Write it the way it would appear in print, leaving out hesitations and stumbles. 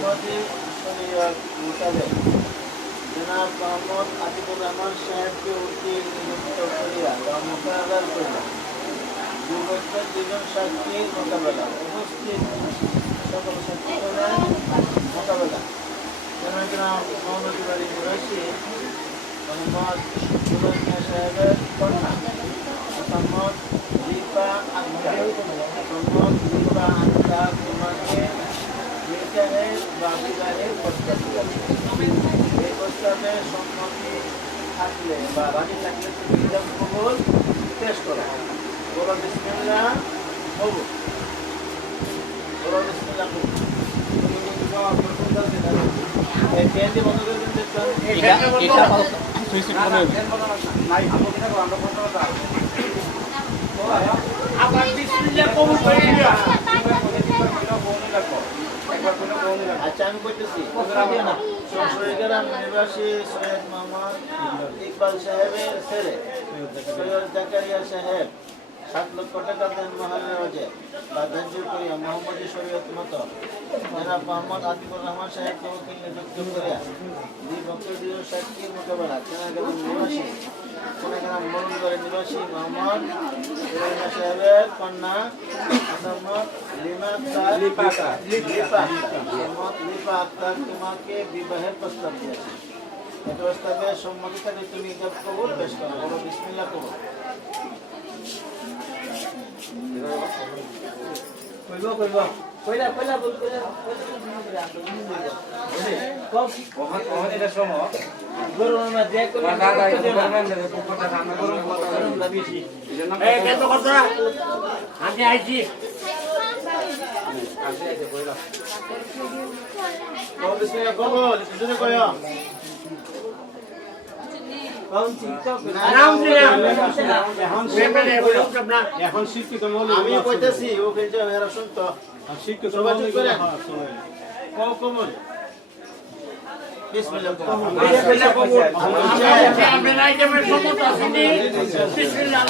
মোহাম্মদী শরীয়ত মোতাবেক জনাব মোহাম্মদ আতিকুর রহমান সাহেবকে উকিল নিযুক্ত করিয়া বা মোকাবেলা করিয়া 2 বছর 2 জন সাক্ষীর মোকাবেলা উপস্থিত সকল সাক্ষীগণের মোকাবেলা জনাব মোহাম্মদ বাড়ি কুরাইশি মোহাম্মদ সুলতান সাহেবের কন্যা মোহাম্মদ লিপা আক্তার তোমাকে বিবাহের বা বিবাহের প্রস্তাব এই প্রস্তাবে সম্মতি থাকলে বা রাজি থাকলে তুমি ইজাব কবুল পেশ করো। বলো বিসমিল্লাহ কবুল। বলো বিসমিল্লাহ কবুল। এই পেনটি বন্ধ করে দিন দেখুন। এটা সুইচ করে নাই আমরা কথা আবার বিসমিল্লাহ কবুল করে দিও। আচ্ছা আমি বলতেছি সংসদগ্রাম নিবাসী সৈয়দ মোহাম্মদ ইকবাল সাহেবের ছেলে সৈয়দ জাকারিয়া সাহেব 7 লক্ষ টাকা দেন মহালের ওজে বা ধার্য করিয়া মোহাম্মদী শরীয়ত মতো জনাব মোহাম্মদ আতিকুর রহমান সাহেবকে উকিল নিযুক্ত করিয়া 2 বছর 2 জন সাক্ষীর মোকাবেলা চেনাগ্রাম নিবাসী চেনাগ্রাম মরুনগরের নিবাসী মোহাম্মদ ইব্রাহিম সাহেবের কন্যা মোহাম্মদ লিপা আক্তার তোমাকে বিবাহের প্রস্তাব দিয়েছে। এই প্রস্তাবে সম্মতি থাকলে তুমি ইজাব কবুল পেশ করো। বলো বিসমিল্লাহ কবুল। আমি আইছি এখন শিক্ষিত আমি কইতেছি ও কিন্তু এরা শুনতো শিক্ষিত সবাই চুপ করে কবুল। বিসমিল্লাহ কবুল। আপনারা আইটেমের সমস্যা আছে নি বিসমিল্লাহ